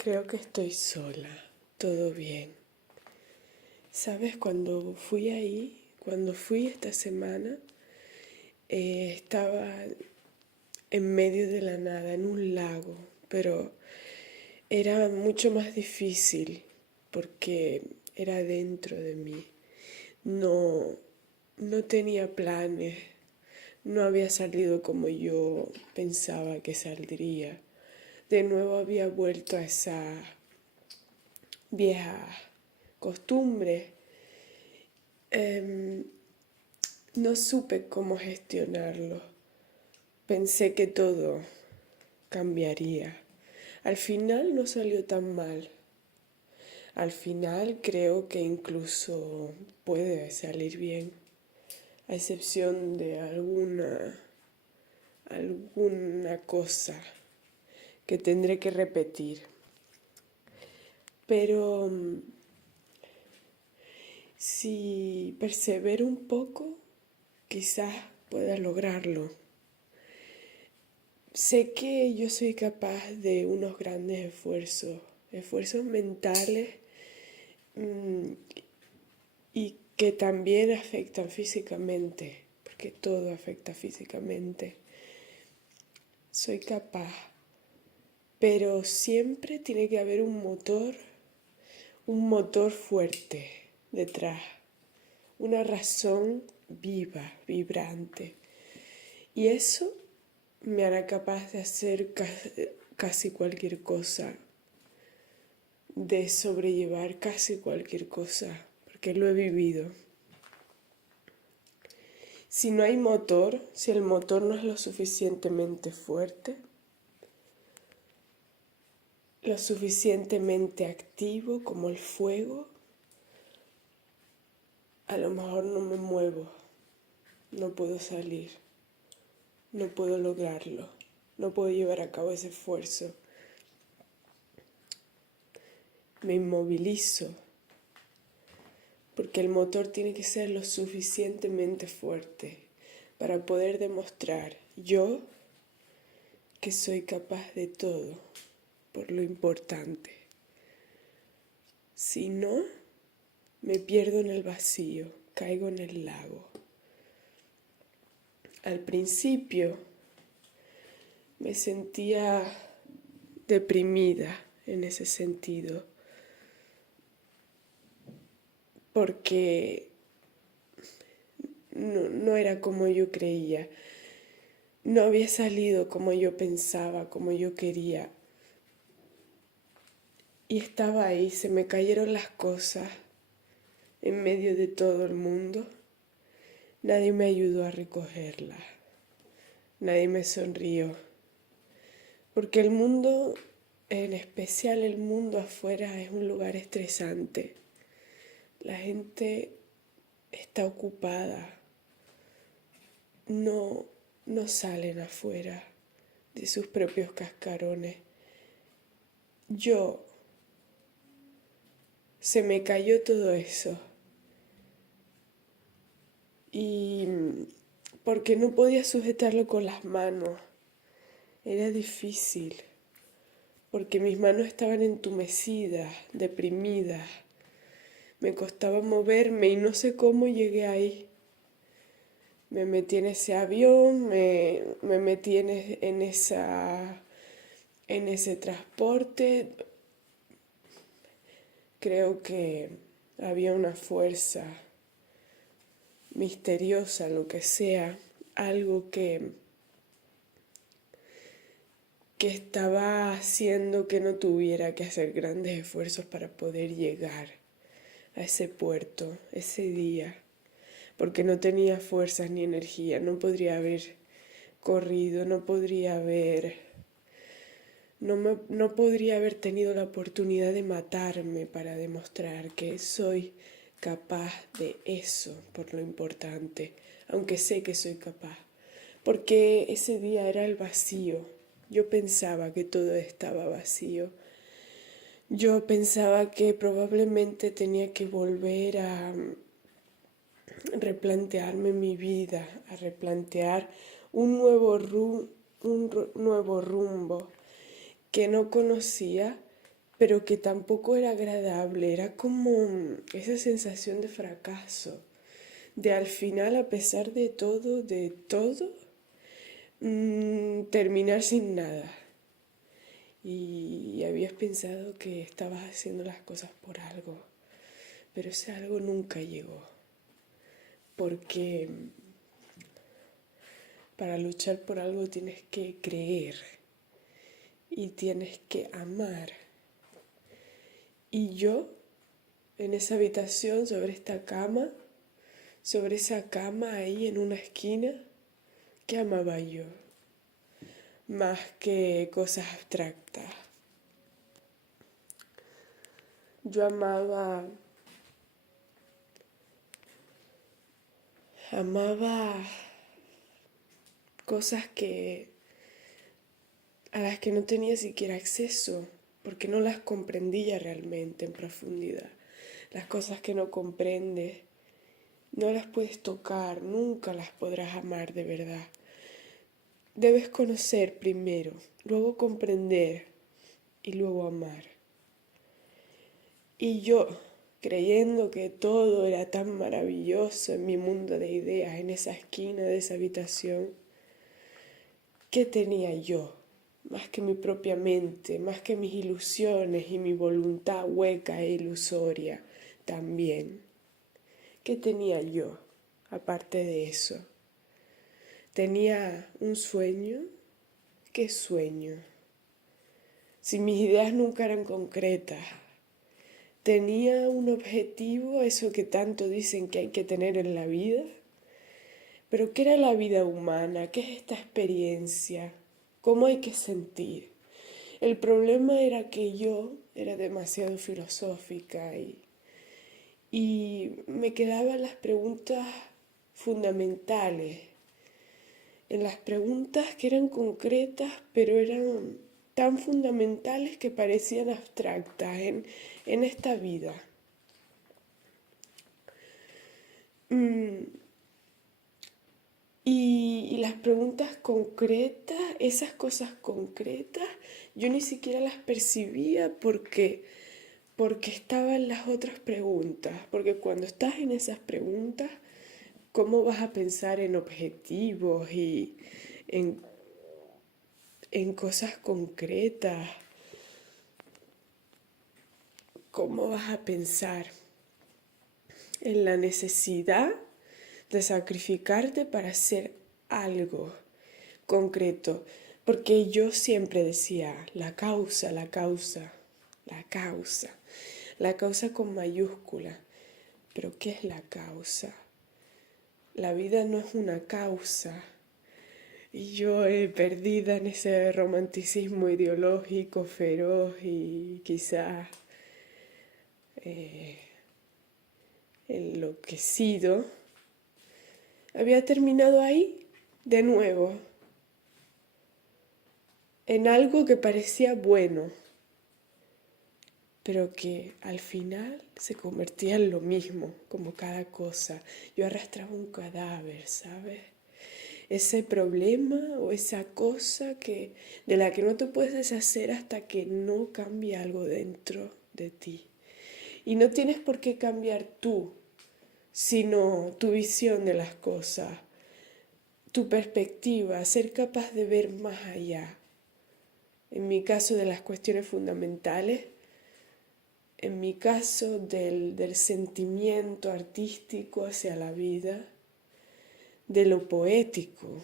Creo que estoy sola, todo bien. ¿Sabes? Cuando fui esta semana, estaba en medio de la nada, en un lago, pero era mucho más difícil porque era dentro de mí. No, no tenía planes, no había salido como yo pensaba que saldría. De nuevo había vuelto a esa vieja costumbre. Em, no supe cómo gestionarlo. Pensé que todo cambiaría. Al final no salió tan mal. Al final creo que incluso puede salir bien, a excepción de alguna cosa que tendré que repetir. Pero si persevero un poco, quizás pueda lograrlo. Sé que yo soy capaz de unos grandes esfuerzos mentales, mm, y que también afectan físicamente, porque todo afecta físicamente. Soy capaz, pero siempre tiene que haber un motor fuerte detrás, una razón viva, vibrante. Y eso me hará capaz de hacer casi cualquier cosa, de sobrellevar casi cualquier cosa, porque lo he vivido. Si no hay motor, si el motor no es lo suficientemente fuerte, lo suficientemente activo como el fuego, a lo mejor no me muevo, no puedo salir, no puedo lograrlo, no puedo llevar a cabo ese esfuerzo. Me inmovilizo, porque el motor tiene que ser lo suficientemente fuerte para poder demostrar yo que soy capaz de todo, por lo importante. Si no, me pierdo en el vacío, caigo en el lago. Al principio me sentía deprimida en ese sentido, porque no era como yo creía, no había salido como yo pensaba, como yo quería. Y estaba ahí, se me cayeron las cosas en medio de todo el mundo. Nadie me ayudó a recogerlas, nadie me sonrió, porque el mundo, en especial el mundo afuera, es un lugar estresante. La gente está ocupada, no, no salen afuera de sus propios cascarones. Yo, se me cayó todo eso y porque no podía sujetarlo con las manos, era difícil, porque mis manos estaban entumecidas, deprimidas, me costaba moverme y no sé cómo llegué ahí. Me metí en ese avión, me metí en ese transporte. Creo que había una fuerza misteriosa, lo que sea, algo que estaba haciendo que no tuviera que hacer grandes esfuerzos para poder llegar a ese puerto, ese día, porque no tenía fuerzas ni energía, no podría haber corrido, no podría haber tenido la oportunidad de matarme para demostrar que soy capaz de eso, por lo importante, aunque sé que soy capaz, porque ese día era el vacío. Yo pensaba que todo estaba vacío. Yo pensaba que probablemente tenía que volver a replantearme mi vida, a replantear un nuevo rumbo que no conocía pero que tampoco era agradable, era como esa sensación de fracaso, de al final, a pesar de todo, terminar sin nada. Y habías pensado que estabas haciendo las cosas por algo, pero ese algo nunca llegó, porque para luchar por algo tienes que creer y tienes que amar. Y yo, en esa habitación, sobre esa cama ahí en una esquina, ¿qué amaba yo? Más que cosas abstractas. Yo amaba cosas a las que no tenía siquiera acceso, porque no las comprendía realmente en profundidad. Las cosas que no comprendes, no las puedes tocar, nunca las podrás amar de verdad. Debes conocer primero, luego comprender y luego amar. Y yo, creyendo que todo era tan maravilloso en mi mundo de ideas, en esa esquina de esa habitación, ¿qué tenía yo? Más que mi propia mente, más que mis ilusiones y mi voluntad hueca e ilusoria también. ¿Qué tenía yo aparte de eso? ¿Tenía un sueño? ¿Qué sueño? Si mis ideas nunca eran concretas. ¿Tenía un objetivo, eso que tanto dicen que hay que tener en la vida? Pero ¿qué era la vida humana? ¿Qué es esta experiencia? ¿Cómo hay que sentir? El problema era que yo era demasiado filosófica y me quedaban las preguntas fundamentales, en las preguntas que eran concretas, pero eran tan fundamentales que parecían abstractas en esta vida. Y las preguntas concretas, esas cosas concretas, yo ni siquiera las percibía porque estaban las otras preguntas. Porque cuando estás en esas preguntas, ¿cómo vas a pensar en objetivos y en, en cosas concretas? ¿Cómo vas a pensar en la necesidad de sacrificarte para hacer algo concreto? Porque yo siempre decía, la causa, la causa, la causa, la causa con mayúscula. Pero ¿qué es la causa? La vida no es una causa. Y yo perdida en ese romanticismo ideológico feroz y quizás enloquecido, había terminado ahí de nuevo, en algo que parecía bueno, pero que al final se convertía en lo mismo, como cada cosa. Yo arrastraba un cadáver, ¿sabes? Ese problema o esa cosa de la que no te puedes deshacer hasta que no cambie algo dentro de ti. Y no tienes por qué cambiar tú, sino tu visión de las cosas, tu perspectiva, ser capaz de ver más allá. En mi caso de las cuestiones fundamentales, en mi caso del sentimiento artístico hacia la vida, de lo poético,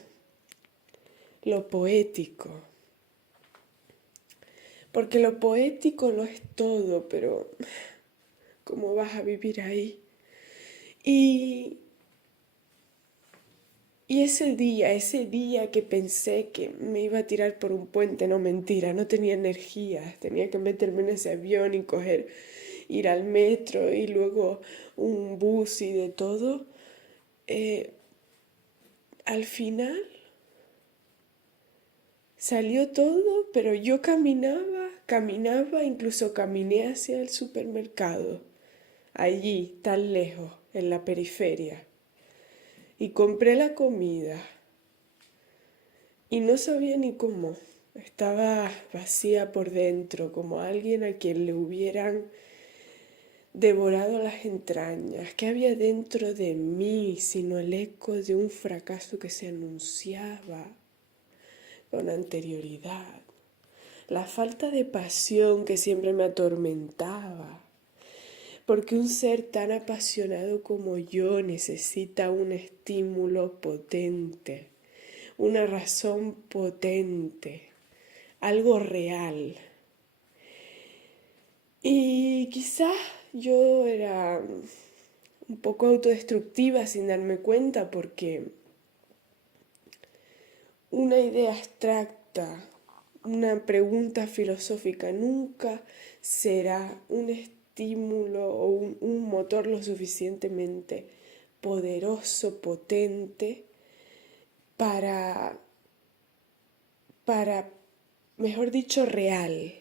lo poético. Porque lo poético lo es todo, pero ¿cómo vas a vivir ahí? Y, y ese día que pensé que me iba a tirar por un puente, no mentira, no tenía energía, tenía que meterme en ese avión y ir al metro y luego un bus y de todo. Al final salió todo, pero yo caminaba, incluso caminé hacia el supermercado, allí, tan lejos, en la periferia, y compré la comida y no sabía ni cómo. Estaba vacía por dentro, como alguien a quien le hubieran devorado las entrañas. ¿Qué había dentro de mí sino el eco de un fracaso que se anunciaba con anterioridad? La falta de pasión que siempre me atormentaba. Porque un ser tan apasionado como yo necesita un estímulo potente, una razón potente, algo real. Y quizás yo era un poco autodestructiva sin darme cuenta porque una idea abstracta, una pregunta filosófica nunca será un estímulo o un motor lo suficientemente poderoso, potente para, para, mejor dicho, real,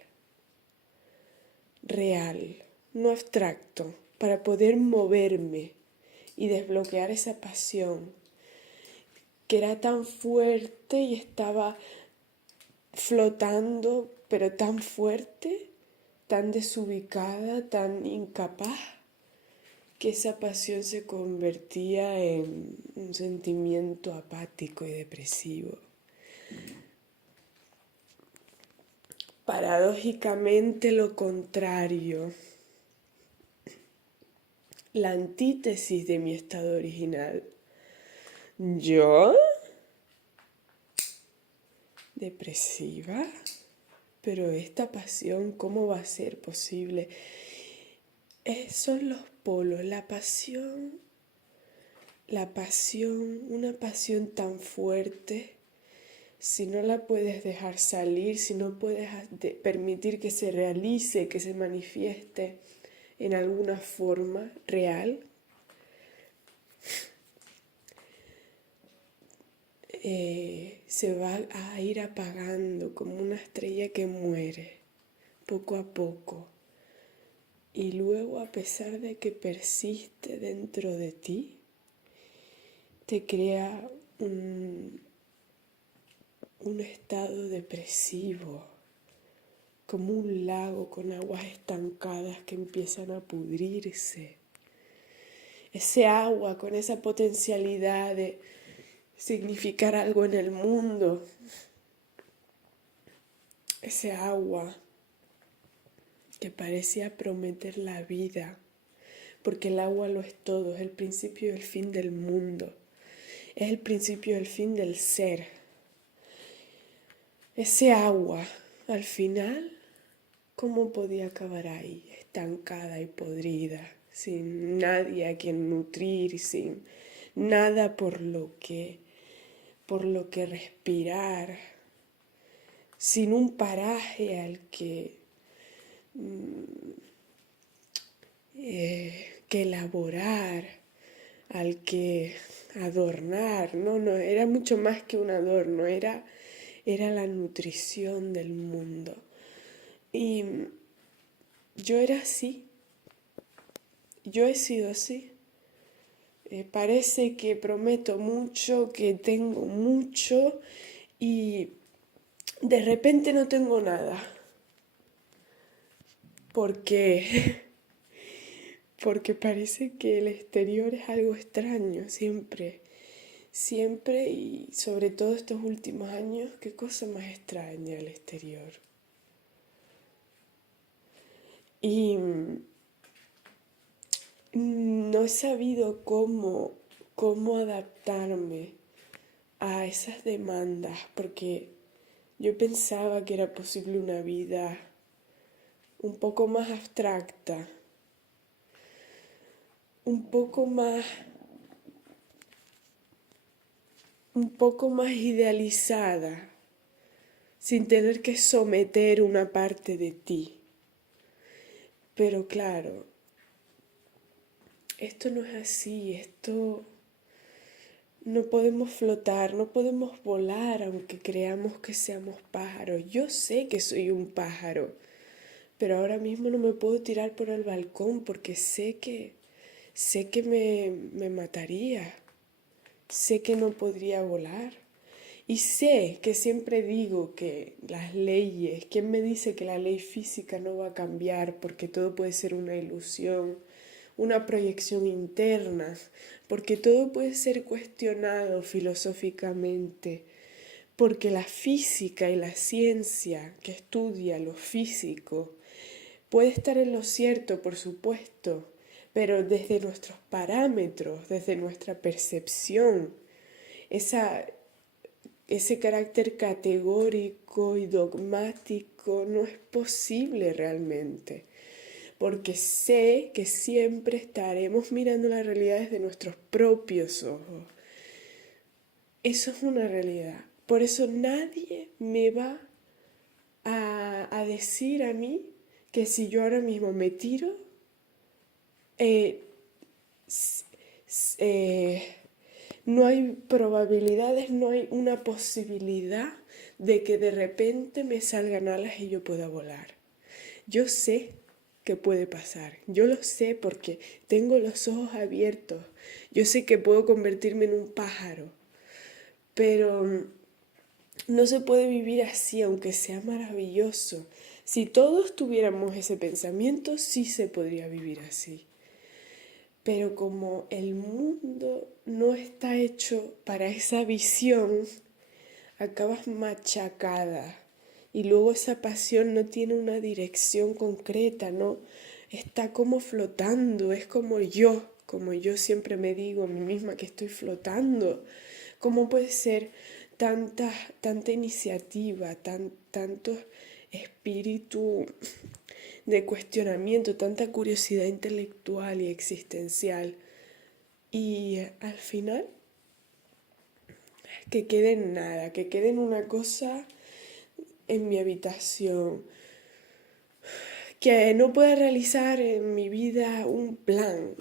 no abstracto, para poder moverme y desbloquear esa pasión que era tan fuerte y estaba flotando, pero tan fuerte, tan desubicada, tan incapaz, que esa pasión se convertía en un sentimiento apático y depresivo. Paradójicamente lo contrario, la antítesis de mi estado original. ¿Yo? ¿Depresiva? Pero esta pasión, ¿cómo va a ser posible? Son los polos, una pasión tan fuerte, si no la puedes dejar salir, si no puedes permitir que se realice, que se manifieste en alguna forma real, se va a ir apagando como una estrella que muere poco a poco. Y luego, a pesar de que persiste dentro de ti, te crea un estado depresivo, como un lago con aguas estancadas que empiezan a pudrirse. Ese agua con esa potencialidad de significar algo en el mundo, ese agua que parecía prometer la vida, porque el agua lo es todo, es el principio y el fin del mundo, es el principio y el fin del ser. Ese agua, al final, ¿cómo podía acabar ahí, estancada y podrida, sin nadie a quien nutrir, sin nada por lo que respirar, sin un paraje al que elaborar, al que adornar? No, era mucho más que un adorno, era la nutrición del mundo. Y yo era así, yo he sido así. Parece que prometo mucho, que tengo mucho y de repente no tengo nada. Porque, porque parece que el exterior es algo extraño, siempre, siempre y sobre todo estos últimos años, qué cosa más extraña el exterior. Y no he sabido cómo adaptarme a esas demandas, porque yo pensaba que era posible una vida un poco más abstracta, un poco más, un poco más idealizada, sin tener que someter una parte de ti. Pero claro, esto no es así, esto no podemos flotar, no podemos volar aunque creamos que seamos pájaros. Yo sé que soy un pájaro, pero ahora mismo no me puedo tirar por el balcón porque sé que me mataría, sé que no podría volar. Y sé que siempre digo que las leyes, ¿quién me dice que la ley física no va a cambiar porque todo puede ser una ilusión, una proyección interna, porque todo puede ser cuestionado filosóficamente, porque la física y la ciencia que estudia lo físico puede estar en lo cierto, por supuesto, pero desde nuestros parámetros, desde nuestra percepción, esa, ese carácter categórico y dogmático no es posible realmente, porque sé que siempre estaremos mirando la realidad desde nuestros propios ojos. Eso es una realidad. Por eso nadie me va a decir a mí que si yo ahora mismo me tiro, eh, eh, no hay probabilidades, no hay una posibilidad de que de repente me salgan alas y yo pueda volar. Yo sé que puede pasar, yo lo sé porque tengo los ojos abiertos, yo sé que puedo convertirme en un pájaro, pero no se puede vivir así, aunque sea maravilloso. Si todos tuviéramos ese pensamiento, sí se podría vivir así. Pero como el mundo no está hecho para esa visión, acabas machacada. Y luego esa pasión no tiene una dirección concreta, ¿no? Está como flotando, es como yo siempre me digo a mí misma que estoy flotando. ¿Cómo puede ser tanta iniciativa, tanto espíritu de cuestionamiento, tanta curiosidad intelectual y existencial? Y al final, que quede en nada, que quede en una cosa en mi habitación, que no pueda realizar en mi vida un plan.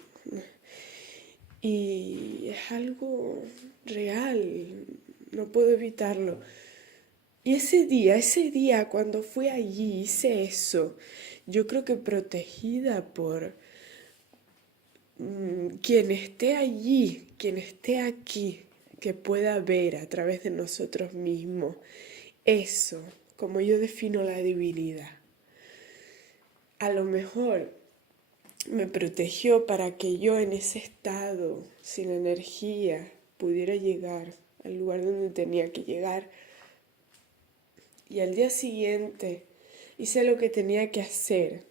Y es algo real, no puedo evitarlo. Y ese día cuando fui allí, hice eso, yo creo que protegida por quien esté allí, quien esté aquí, que pueda ver a través de nosotros mismos eso, como yo defino la divinidad. A lo mejor me protegió para que yo en ese estado, sin energía, pudiera llegar al lugar donde tenía que llegar. Y al día siguiente hice lo que tenía que hacer,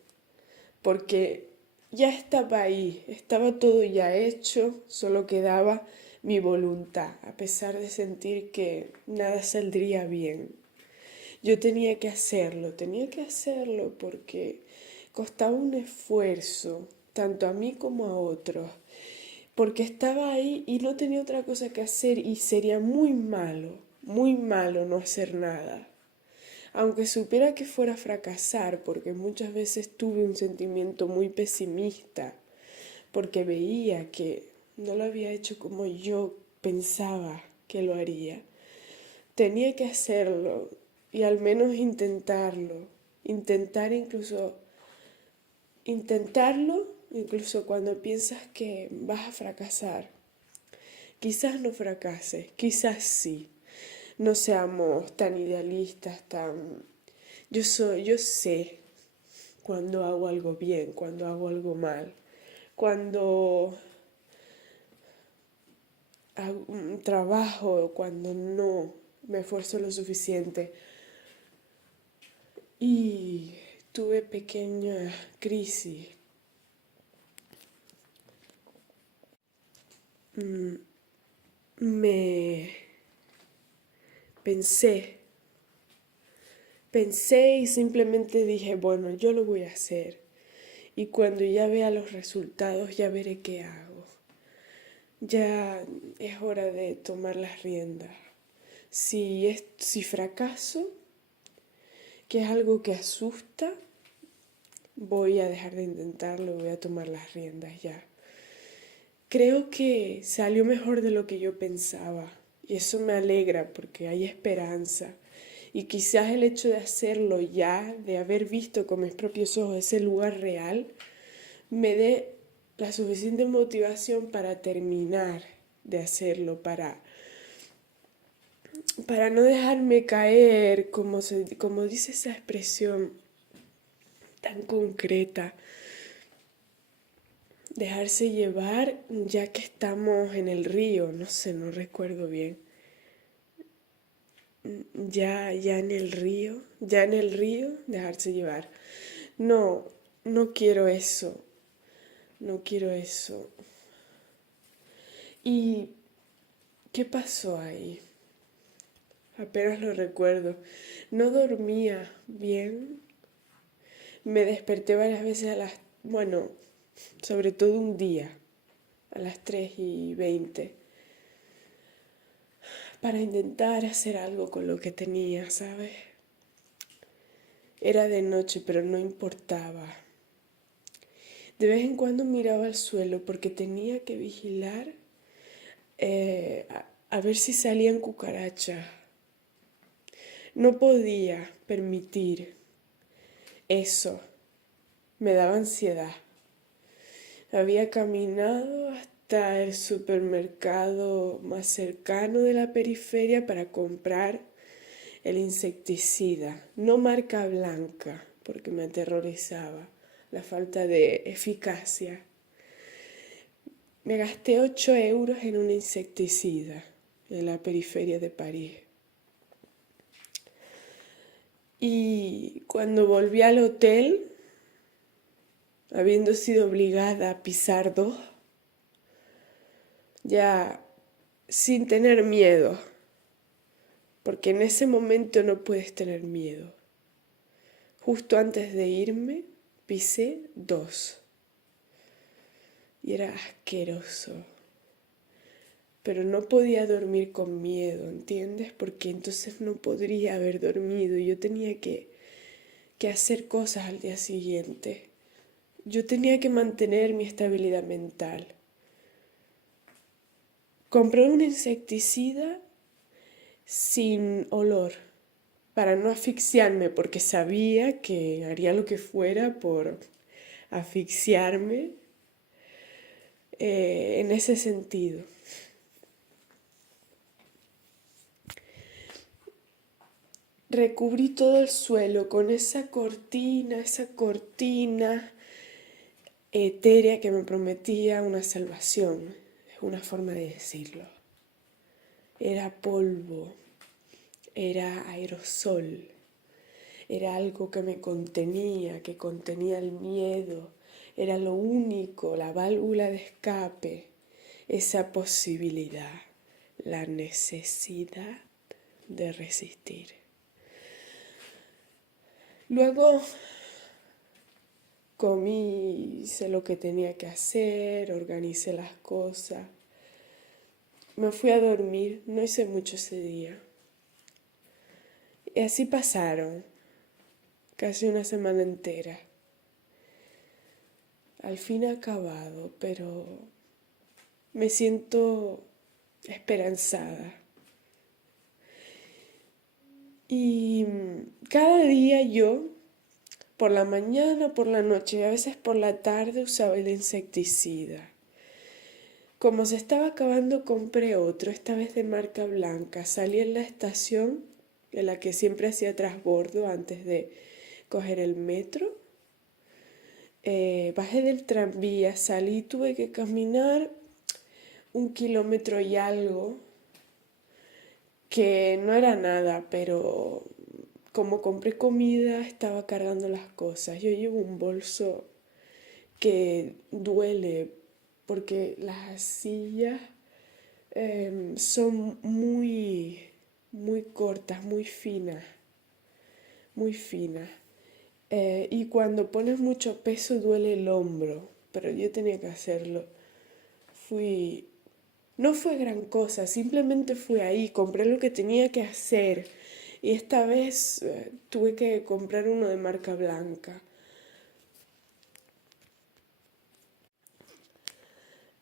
porque ya estaba ahí, estaba todo ya hecho, solo quedaba mi voluntad, a pesar de sentir que nada saldría bien. Yo tenía que hacerlo porque costaba un esfuerzo, tanto a mí como a otros, porque estaba ahí y no tenía otra cosa que hacer y sería muy malo no hacer nada. Aunque supiera que fuera a fracasar, porque muchas veces tuve un sentimiento muy pesimista, porque veía que no lo había hecho como yo pensaba que lo haría. Tenía que hacerlo y al menos intentarlo. Intentarlo incluso cuando piensas que vas a fracasar. Quizás no fracases, quizás sí. No seamos tan idealistas, tan... yo sé cuando hago algo bien, cuando hago algo mal, cuando hago un trabajo, cuando no me esfuerzo lo suficiente. Y tuve pequeña crisis. Me pensé, pensé y simplemente dije, bueno, yo lo voy a hacer. Y cuando ya vea los resultados, ya veré qué hago. Ya es hora de tomar las riendas. Si fracaso, que es algo que asusta, voy a dejar de intentarlo, voy a tomar las riendas ya. Creo que salió mejor de lo que yo pensaba y eso me alegra porque hay esperanza. Y quizás el hecho de hacerlo ya, de haber visto con mis propios ojos ese lugar real, me dé la suficiente motivación para terminar de hacerlo, para para no dejarme caer, como dice esa expresión tan concreta, dejarse llevar ya que estamos en el río, no sé, no recuerdo bien. Ya en el río, dejarse llevar. No, no quiero eso, no quiero eso. ¿Y qué pasó ahí? Apenas lo recuerdo. No dormía bien. Me desperté varias veces bueno, sobre todo un día, a las 3:20, para intentar hacer algo con lo que tenía, ¿sabes? Era de noche, pero no importaba. De vez en cuando miraba al suelo porque tenía que vigilar a ver si salían cucarachas. No podía permitir eso. Me daba ansiedad. Había caminado hasta el supermercado más cercano de la periferia para comprar el insecticida, no marca blanca, porque me aterrorizaba la falta de eficacia. Me gasté 8 euros en un insecticida en la periferia de París. Y cuando volví al hotel, habiendo sido obligada a pisar dos, ya sin tener miedo, porque en ese momento no puedes tener miedo. Justo antes de irme, pisé dos. Y era asqueroso. Pero no podía dormir con miedo, ¿entiendes? Porque entonces no podría haber dormido. Yo tenía que hacer cosas al día siguiente. Yo tenía que mantener mi estabilidad mental. Compré un insecticida sin olor para no asfixiarme, porque sabía que haría lo que fuera por asfixiarme en ese sentido. Recubrí todo el suelo con esa cortina etérea que me prometía una salvación, es una forma de decirlo. Era polvo, era aerosol, era algo que me contenía, que contenía el miedo, era lo único, la válvula de escape, esa posibilidad, la necesidad de resistir. Luego comí, hice lo que tenía que hacer, organicé las cosas. Me fui a dormir, no hice mucho ese día. Y así pasaron, casi una semana entera. Al fin acabado, pero me siento esperanzada. Y cada día yo, por la mañana, por la noche y a veces por la tarde, usaba el insecticida. Como se estaba acabando, compré otro, esta vez de marca blanca. Salí en la estación, en la que siempre hacía transbordo antes de coger el metro. Bajé del tranvía, salí, tuve que caminar 1 kilómetro y algo, que no era nada, pero como compré comida, estaba cargando las cosas. Yo llevo un bolso que duele porque las sillas son muy cortas, muy finas, muy finas. Y cuando pones mucho peso duele el hombro, pero yo tenía que hacerlo. Fui, no fue gran cosa, simplemente fui ahí, compré lo que tenía que hacer. Y esta vez tuve que comprar uno de marca blanca.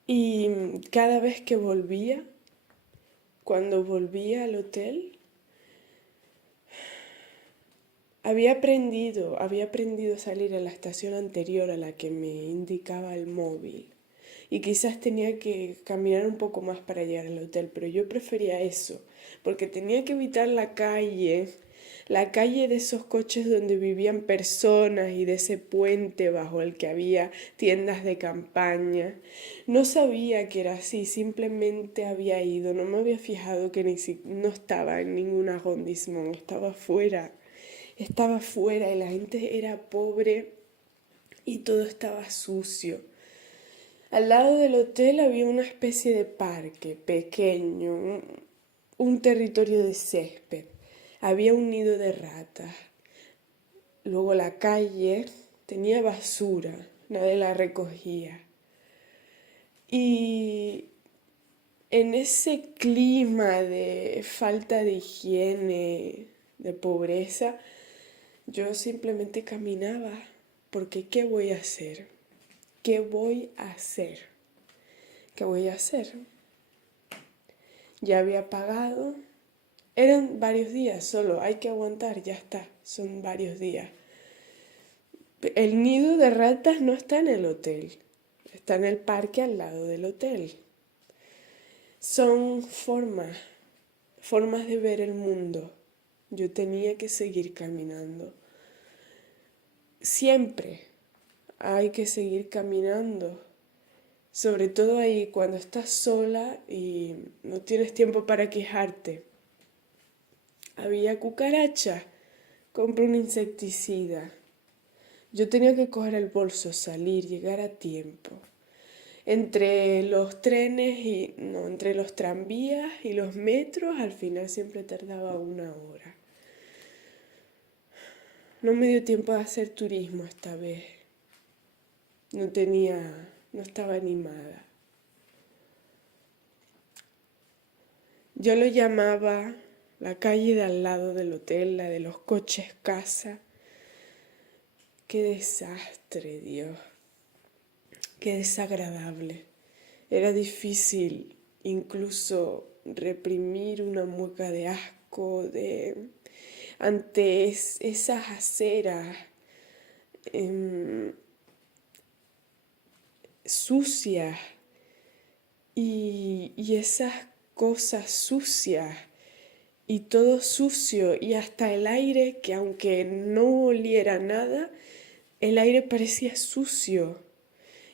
Y cada vez que volvía, cuando volvía al hotel, había aprendido a salir a la estación anterior a la que me indicaba el móvil. y quizás tenía que caminar un poco más para llegar al hotel, pero yo prefería eso, porque tenía que evitar la calle de esos coches donde vivían personas y de ese puente bajo el que había tiendas de campaña. No sabía que era así, simplemente había ido, no me había fijado que no estaba en ningún arrondissement, estaba fuera y la gente era pobre y todo estaba sucio. Al lado del hotel había una especie de parque pequeño, un territorio de césped. Había un nido de ratas. Luego la calle tenía basura, nadie la recogía. Y en ese clima de falta de higiene, de pobreza, yo simplemente caminaba, porque ¿qué voy a hacer? ¿Qué voy a hacer? ¿Qué voy a hacer? Ya había pagado. Eran varios días solo, hay que aguantar, ya está, son varios días. El nido de ratas no está en el hotel, está en el parque al lado del hotel. Son formas de ver el mundo. Yo tenía que seguir caminando. Siempre hay que seguir caminando. Sobre todo ahí cuando estás sola y no tienes tiempo para quejarte. Había cucarachas, compré un insecticida. Yo tenía que coger el bolso, salir, llegar a tiempo. Entre los trenes y, no, entre los tranvías y los metros, al final siempre tardaba 1 hora. No me dio tiempo de hacer turismo esta vez. No estaba animada. Yo lo llamaba la calle de al lado del hotel, la de los coches casa. Qué desastre, Dios. Qué desagradable. Era difícil incluso reprimir una mueca de asco ante esas aceras sucias y esas cosas sucias y todo sucio y hasta el aire que aunque no oliera nada, el aire parecía sucio.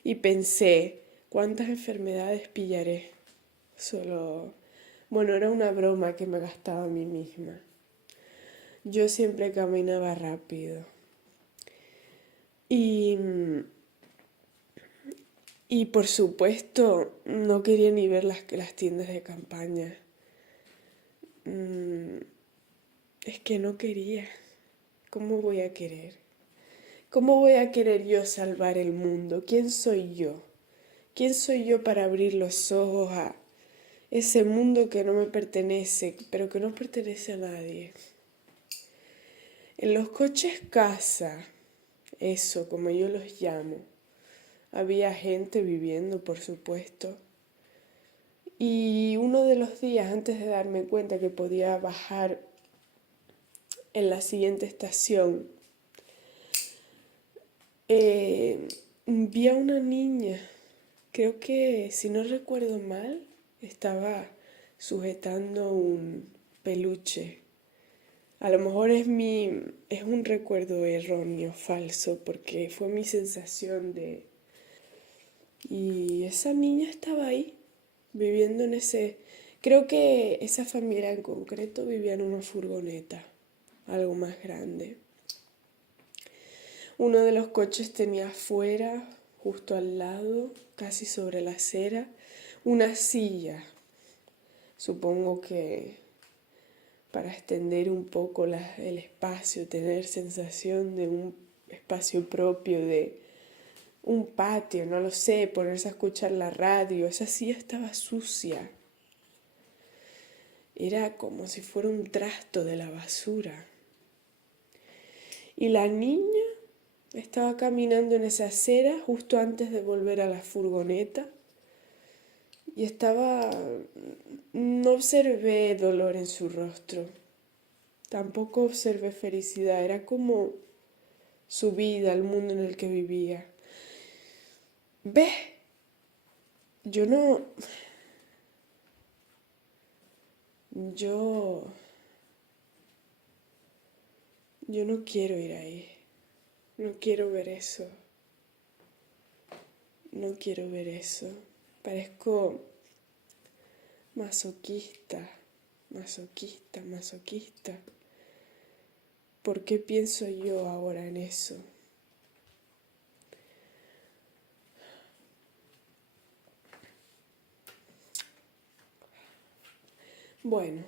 Y pensé, ¿cuántas enfermedades pillaré? Bueno, era una broma que me gastaba a mí misma. Yo siempre caminaba rápido. Y, y por supuesto, no quería ni ver las tiendas de campaña. Es que no quería. ¿Cómo voy a querer? ¿Cómo voy a querer yo salvar el mundo? ¿Quién soy yo? ¿Quién soy yo para abrir los ojos a ese mundo que no me pertenece, pero que no pertenece a nadie? En los coches casa, eso, como yo los llamo, había gente viviendo, por supuesto. Y uno de los días, antes de darme cuenta que podía bajar en la siguiente estación, vi a una niña, creo que si no recuerdo mal, estaba sujetando un peluche. A lo mejor es un recuerdo erróneo, falso, porque fue mi sensación de... Y esa niña estaba ahí, viviendo en ese... Creo que esa familia en concreto vivía en una furgoneta, algo más grande. Uno de los coches tenía afuera, justo al lado, casi sobre la acera, una silla. Supongo que para extender un poco el espacio, tener sensación de un espacio propio, de un patio, no lo sé, ponerse a escuchar la radio. Esa silla estaba sucia. Era como si fuera un trasto de la basura. Y la niña estaba caminando en esa acera justo antes de volver a la furgoneta. Y no observé dolor en su rostro. Tampoco observé felicidad. Era como su vida, el mundo en el que vivía. ¿Ves? Yo no, yo, yo no quiero ir ahí. No quiero ver eso. No quiero ver eso. Parezco masoquista, masoquista, masoquista. ¿Por qué pienso yo ahora en eso? Bueno,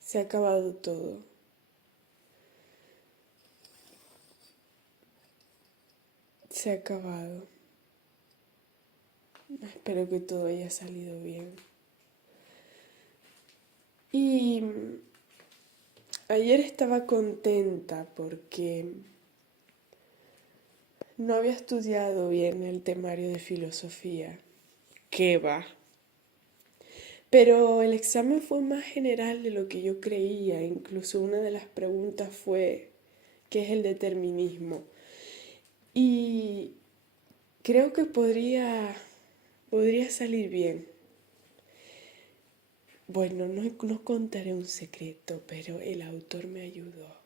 se ha acabado todo. Se ha acabado. Espero que todo haya salido bien. Y ayer estaba contenta porque no había estudiado bien el temario de filosofía. ¿Qué va? Pero el examen fue más general de lo que yo creía. Incluso una de las preguntas fue, ¿qué es el determinismo? Y creo que podría salir bien. Bueno, no contaré un secreto, pero el autor me ayudó.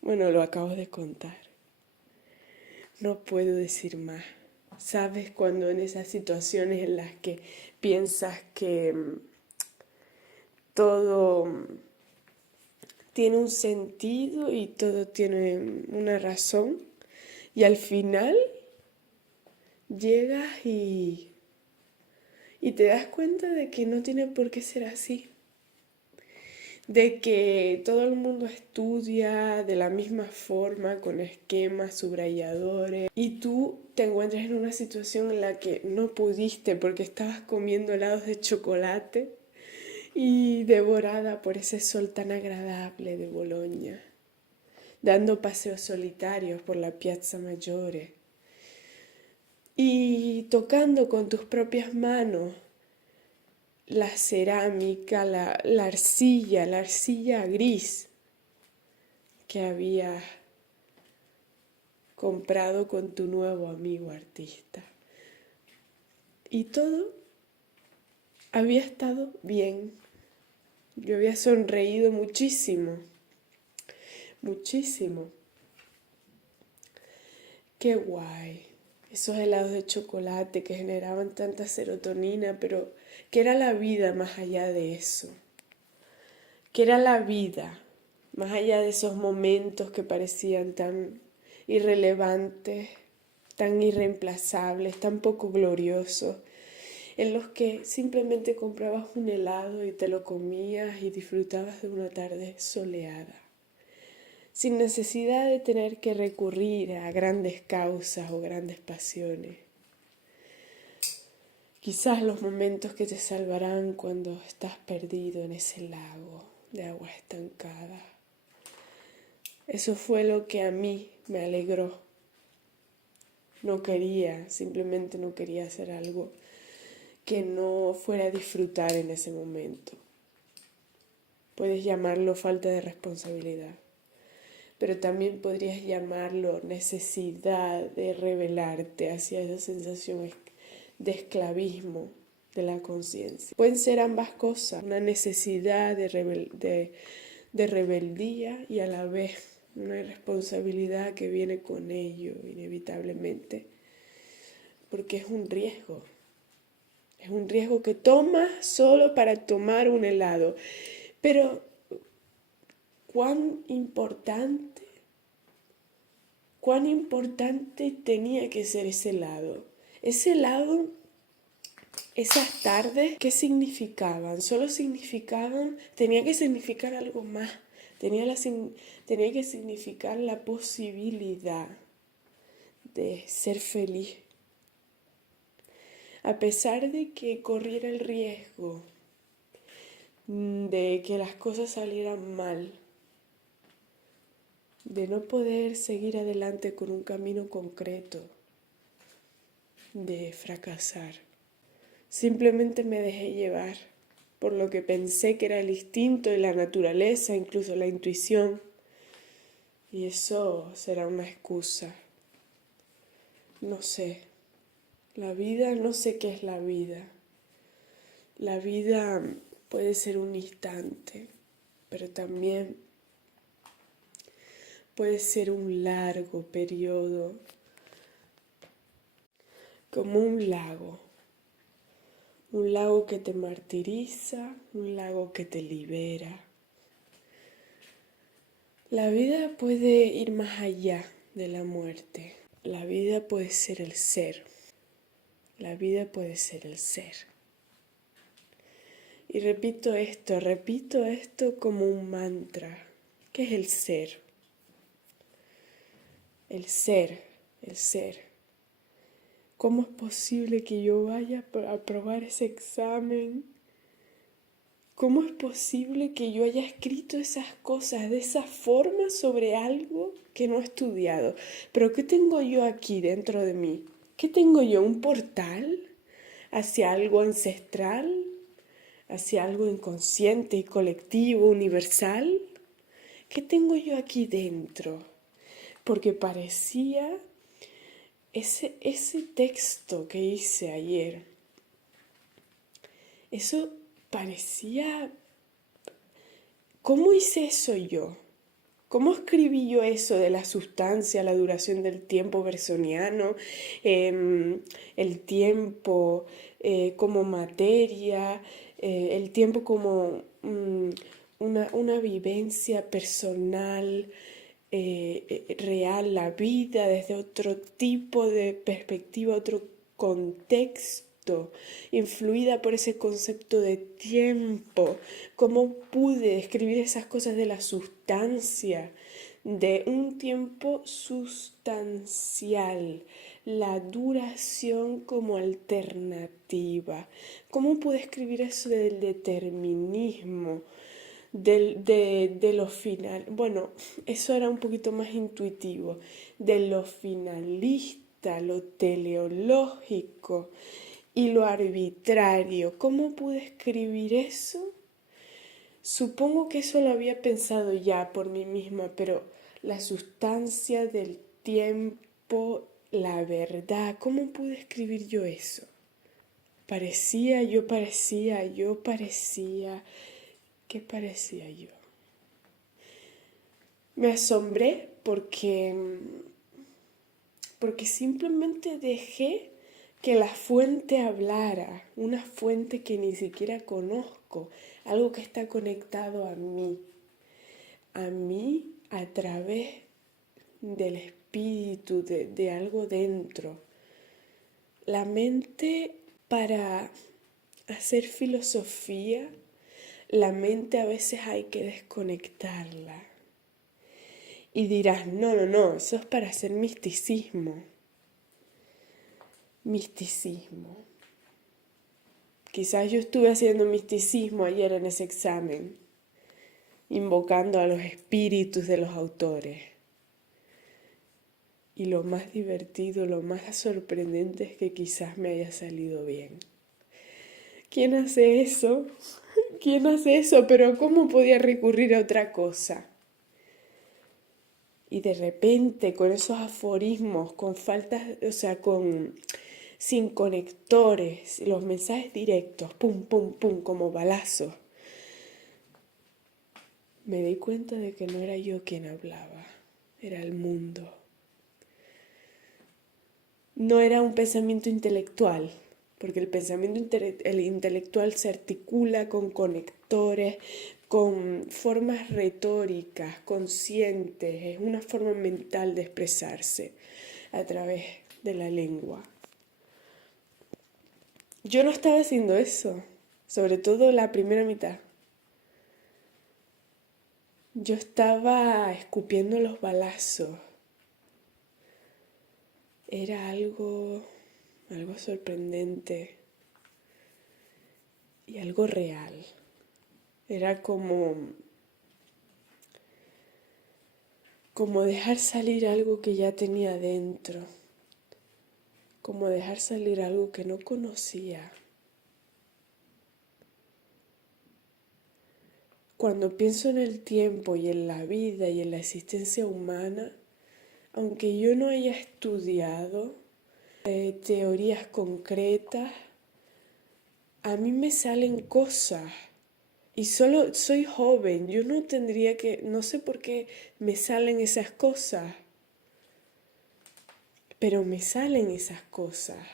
Bueno, lo acabo de contar. No puedo decir más. ¿Sabes cuando en esas situaciones en las que piensas que todo tiene un sentido y todo tiene una razón? Y al final llegas y te das cuenta de que no tiene por qué ser así. De que todo el mundo estudia de la misma forma, con esquemas, subrayadores, y tú te encuentras en una situación en la que no pudiste porque estabas comiendo helados de chocolate y devorada por ese sol tan agradable de Boloña, dando paseos solitarios por la Piazza Maggiore y tocando con tus propias manos la cerámica, la arcilla gris que habías comprado con tu nuevo amigo artista. Y todo había estado bien. Yo había sonreído muchísimo, muchísimo. Qué guay. Esos helados de chocolate que generaban tanta serotonina, pero ¿qué era la vida más allá de eso? ¿Qué era la vida más allá de esos momentos que parecían tan irrelevantes, tan irreemplazables, tan poco gloriosos, en los que simplemente comprabas un helado y te lo comías y disfrutabas de una tarde soleada, sin necesidad de tener que recurrir a grandes causas o grandes pasiones? Quizás los momentos que te salvarán cuando estás perdido en ese lago de agua estancada. Eso fue lo que a mí me alegró. No quería, simplemente no quería hacer algo que no fuera a disfrutar en ese momento. Puedes llamarlo falta de responsabilidad, pero también podrías llamarlo necesidad de rebelarte hacia esa sensación de esclavismo de la conciencia. Pueden ser ambas cosas, una necesidad de rebeldía y a la vez una responsabilidad que viene con ello inevitablemente, porque es un riesgo. Es un riesgo que tomas solo para tomar un helado. Pero, cuán importante tenía que ser ese helado. Ese helado, esas tardes, ¿qué significaban? Solo significaban, tenía que significar algo más. Tenía que significar la posibilidad de ser feliz. A pesar de que corriera el riesgo de que las cosas salieran mal, de no poder seguir adelante con un camino concreto, de fracasar. Simplemente me dejé llevar por lo que pensé que era el instinto y la naturaleza, incluso la intuición. Y eso será una excusa. No sé, La vida, no sé qué es la vida. La vida puede ser un instante, pero también puede ser un largo periodo, como un lago que te martiriza, un lago que te libera. La vida puede ir más allá de la muerte. La vida puede ser el ser. La vida puede ser el ser. Y repito esto como un mantra. ¿Qué es el ser? El ser, el ser. ¿Cómo es posible que yo vaya a aprobar ese examen? ¿Cómo es posible que yo haya escrito esas cosas de esa forma sobre algo que no he estudiado? Pero ¿qué tengo yo aquí dentro de mí? ¿Qué tengo yo? ¿Un portal hacia algo ancestral? ¿Hacia algo inconsciente y colectivo, universal? ¿Qué tengo yo aquí dentro? Porque parecía ese texto que hice ayer, eso parecía. ¿Cómo hice eso yo? ¿Cómo escribí yo eso de la sustancia, la duración del tiempo bersoniano, el tiempo como materia, el tiempo como una vivencia personal, real, la vida desde otro tipo de perspectiva, otro contexto, influida por ese concepto de tiempo? ¿Cómo pude escribir esas cosas de la sustancia, de un tiempo sustancial, la duración como alternativa? ¿Cómo pude escribir eso del determinismo? De lo final, bueno, eso era un poquito más intuitivo, de lo finalista, lo teleológico y lo arbitrario. ¿Cómo pude escribir eso? Supongo que eso lo había pensado ya por mí misma, pero la sustancia del tiempo, la verdad, ¿cómo pude escribir yo eso? Parecía. ¿Qué parecía yo? Me asombré porque simplemente dejé que la fuente hablara, una fuente que ni siquiera conozco, algo que está conectado a mí a través del espíritu, de algo dentro. La mente para hacer filosofía, la mente a veces hay que desconectarla. Y dirás, no, eso es para hacer misticismo. Misticismo. Quizás yo estuve haciendo misticismo ayer en ese examen, invocando a los espíritus de los autores. Y lo más divertido, lo más sorprendente es que quizás me haya salido bien. ¿Quién hace eso? ¿Quién hace eso? Pero ¿cómo podía recurrir a otra cosa? Y de repente con esos aforismos, con faltas, o sea, sin conectores, los mensajes directos, pum, pum, pum, como balazos, me di cuenta de que no era yo quien hablaba, era el mundo. No era un pensamiento intelectual, porque el pensamiento el intelectual se articula con conectores, con formas retóricas, conscientes, es una forma mental de expresarse a través de la lengua. Yo no estaba haciendo eso, sobre todo la primera mitad. Yo estaba escupiendo los balazos. Era algo sorprendente y algo real. Era como dejar salir algo que ya tenía dentro, como dejar salir algo que no conocía. Cuando pienso en el tiempo y en la vida y en la existencia humana, aunque yo no haya estudiado, teorías concretas, a mí me salen cosas. Y solo soy joven, yo no tendría que, no sé por qué me salen esas cosas, pero me salen esas cosas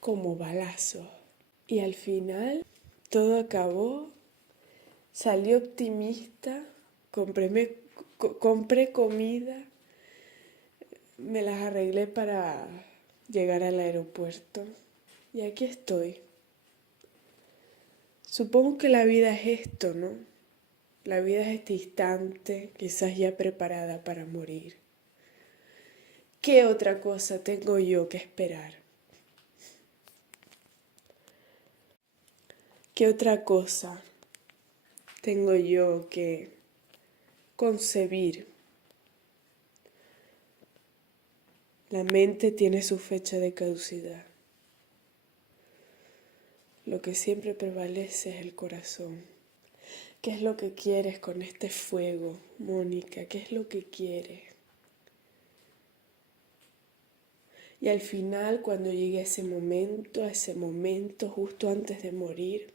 como balazos. Y al final todo acabó, salí optimista, compré comida, me las arreglé para llegar al aeropuerto y aquí estoy. Supongo que la vida es esto, ¿no? La vida es este instante, quizás ya preparada para morir. ¿Qué otra cosa tengo yo que esperar? ¿Qué otra cosa tengo yo que concebir? La mente tiene su fecha de caducidad. Lo que siempre prevalece es el corazón. ¿Qué es lo que quieres con este fuego, Mónica? ¿Qué es lo que quieres? Y al final, cuando llegué a ese momento, justo antes de morir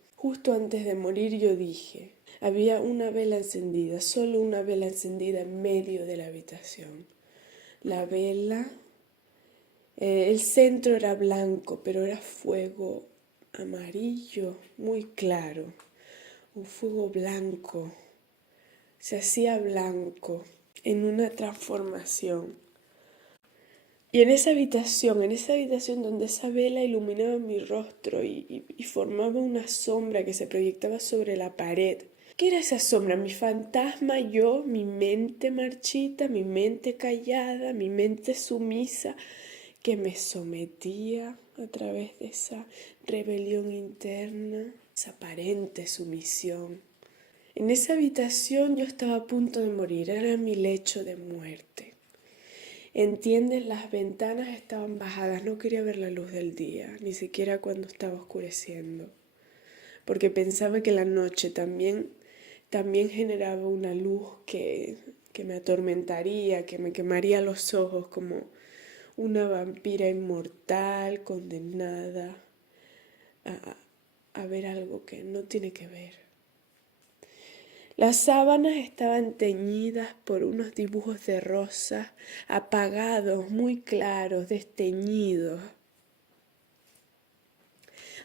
yo dije, había una vela encendida, solo una vela encendida en medio de la habitación. La vela, el centro era blanco, pero era fuego amarillo, muy claro, un fuego blanco, se hacía blanco en una transformación. Y en esa habitación donde esa vela iluminaba mi rostro y formaba una sombra que se proyectaba sobre la pared. ¿Qué era esa sombra? Mi fantasma, yo, mi mente marchita, mi mente callada, mi mente sumisa, que me sometía a través de esa rebelión interna, esa aparente sumisión. En esa habitación yo estaba a punto de morir, era mi lecho de muerte. ¿Entiendes? Las ventanas estaban bajadas, no quería ver la luz del día, ni siquiera cuando estaba oscureciendo, porque pensaba que la noche también generaba una luz que me atormentaría, que me quemaría los ojos como una vampira inmortal condenada a ver algo que no tiene que ver. Las sábanas estaban teñidas por unos dibujos de rosas, apagados, muy claros, desteñidos.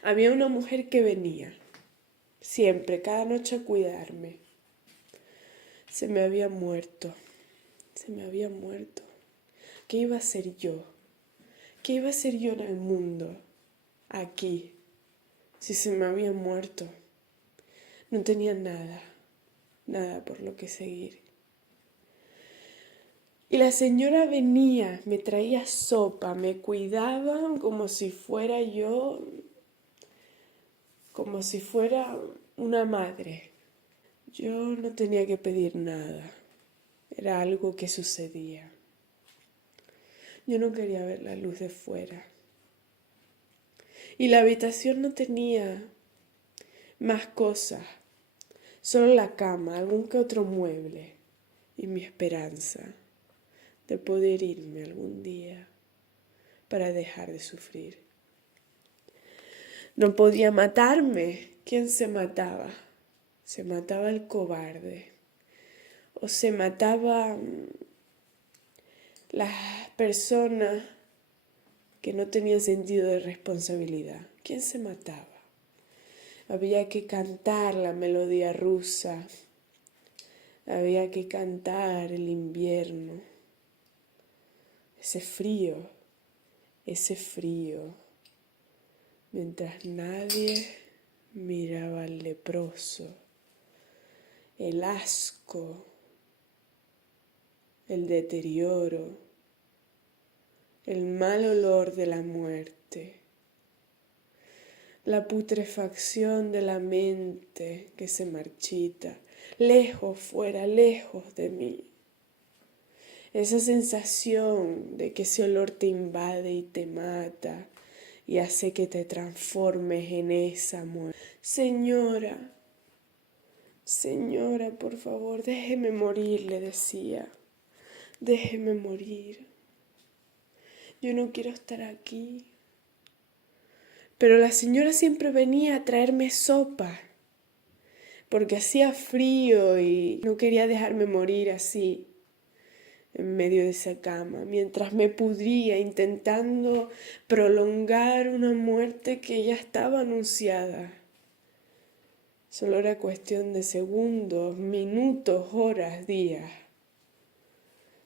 Había una mujer que venía, siempre, cada noche a cuidarme. Se me había muerto. ¿Qué iba a ser yo? ¿Qué iba a ser yo en el mundo, aquí, si se me había muerto? No tenía nada por lo que seguir. Y la señora venía, me traía sopa, me cuidaba como si fuera yo, como si fuera una madre. Yo no tenía que pedir nada, era algo que sucedía. Yo no quería ver la luz de fuera. Y la habitación no tenía más cosas, solo la cama, algún que otro mueble y mi esperanza de poder irme algún día para dejar de sufrir. No podía matarme. ¿Quién se mataba? Se mataba el cobarde. O se mataba las personas que no tenían sentido de responsabilidad. ¿Quién se mataba? Había que cantar la melodía rusa. Había que cantar el invierno. Ese frío. Mientras nadie miraba al leproso, el asco, el deterioro, el mal olor de la muerte, la putrefacción de la mente que se marchita, lejos, fuera, lejos de mí. Esa sensación de que ese olor te invade y te mata y hace que te transformes en esa muerte. Señora, por favor, déjeme morir, le decía. Déjeme morir. yo no quiero estar aquí. Pero la señora siempre venía a traerme sopa, porque hacía frío y no quería dejarme morir así, en medio de esa cama, mientras me pudría intentando prolongar una muerte que ya estaba anunciada. Solo era cuestión de segundos, minutos, horas, días.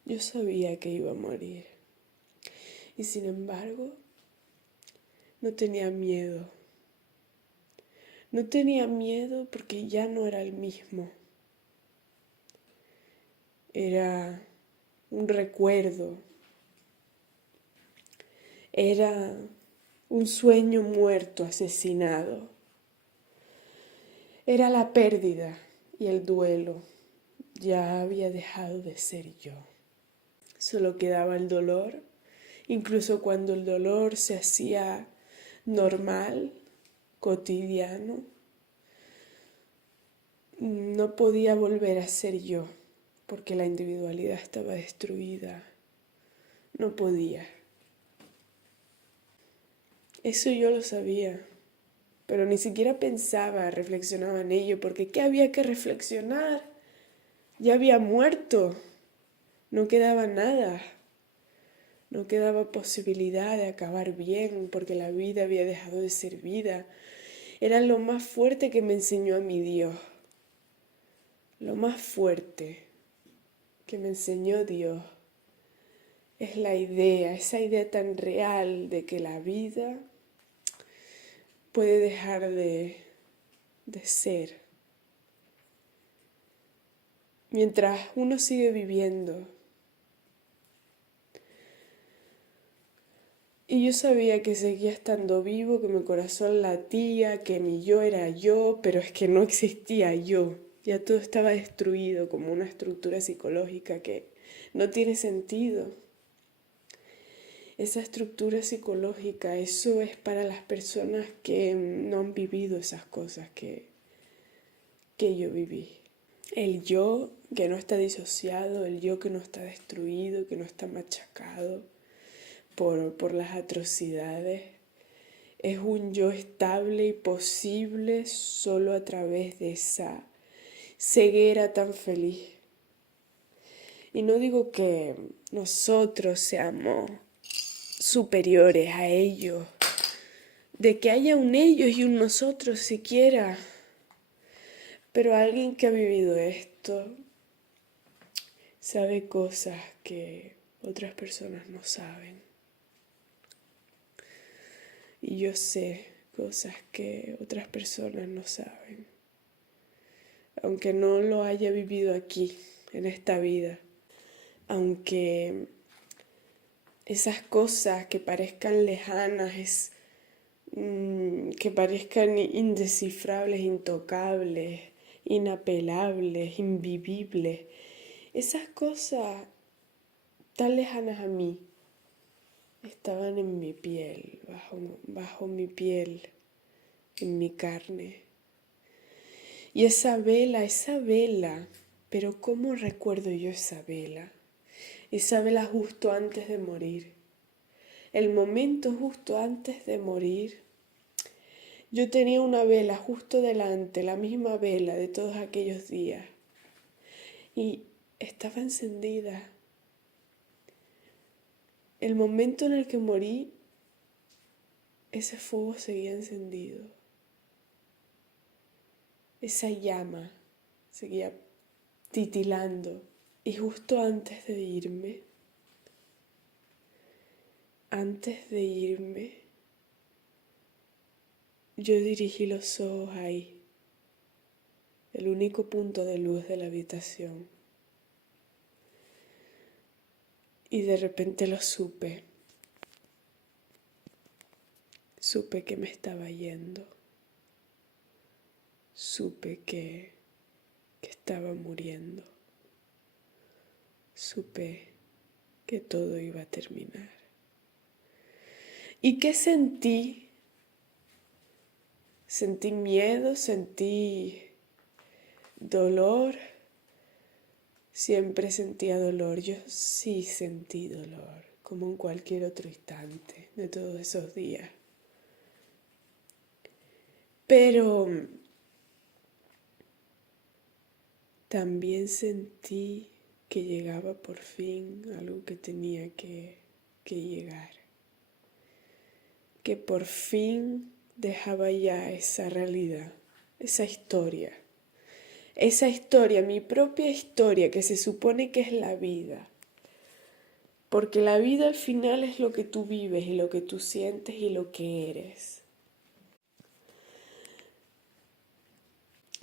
Yo sabía que iba a morir. Y sin embargo, no tenía miedo. No tenía miedo porque ya no era el mismo. Era un recuerdo. Era un sueño muerto, asesinado. Era la pérdida y el duelo. Ya había dejado de ser yo. Solo quedaba el dolor, incluso cuando el dolor se hacía normal, cotidiano. No podía volver a ser yo, porque la individualidad estaba destruida. No podía. Eso yo lo sabía, pero ni siquiera pensaba, reflexionaba en ello, porque ¿qué había que reflexionar? Ya había muerto, no quedaba nada, no quedaba posibilidad de acabar bien, porque la vida había dejado de ser vida. Era lo más fuerte que me enseñó a mi Dios, lo más fuerte que me enseñó Dios. Es la idea, esa idea tan real de que la vida puede dejar de ser. Mientras uno sigue viviendo. Y yo sabía que seguía estando vivo, que mi corazón latía, que mi yo era yo, pero es que no existía yo. Ya todo estaba destruido como una estructura psicológica que no tiene sentido. Esa estructura psicológica, eso es para las personas que no han vivido esas cosas que yo viví. El yo que no está disociado, el yo que no está destruido, que no está machacado por las atrocidades, es un yo estable y posible solo a través de esa ceguera tan feliz. Y no digo que nosotros seamos superiores a ellos, de que haya un ellos y un nosotros siquiera, pero alguien que ha vivido esto sabe cosas que otras personas no saben. Y yo sé cosas que otras personas no saben, aunque no lo haya vivido aquí, en esta vida, aunque esas cosas que parezcan lejanas, que parezcan indescifrables, intocables, inapelables, invivibles, esas cosas tan lejanas a mí estaban en mi piel, bajo mi piel, en mi carne. Y esa vela, pero ¿cómo recuerdo yo esa vela? Esa vela justo antes de morir. El momento justo antes de morir, yo tenía una vela justo delante, la misma vela de todos aquellos días. Y estaba encendida. El momento en el que morí, ese fuego seguía encendido. Esa llama seguía titilando. Y justo antes de irme, yo dirigí los ojos ahí, el único punto de luz de la habitación. Y de repente lo supe. Supe que me estaba yendo. Supe que estaba muriendo. Supe que todo iba a terminar. ¿Y qué sentí? Sentí miedo, sentí dolor. Siempre sentía dolor. Yo sí sentí dolor. como en cualquier otro instante de todos esos días. Pero también sentí que llegaba por fin algo que tenía que llegar, que por fin dejaba ya esa realidad, esa historia, mi propia historia que se supone que es la vida, porque la vida al final es lo que tú vives y lo que tú sientes y lo que eres.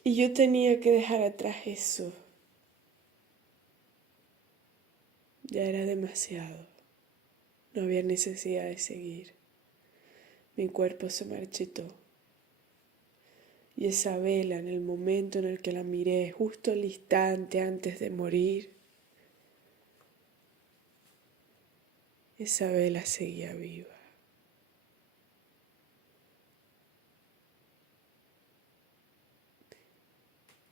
Y yo tenía que dejar atrás eso, ya era demasiado, no había necesidad de seguir, mi cuerpo se marchitó. Y esa vela, en el momento en el que la miré, justo el instante antes de morir, esa vela seguía viva.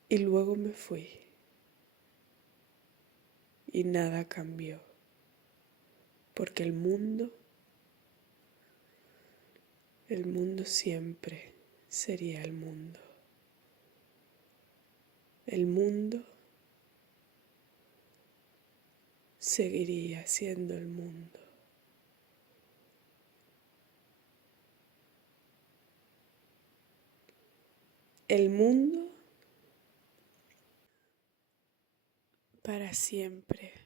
Y luego me fui y nada cambió, porque el mundo siempre sería el mundo. El mundo seguiría siendo el mundo. El mundo para siempre.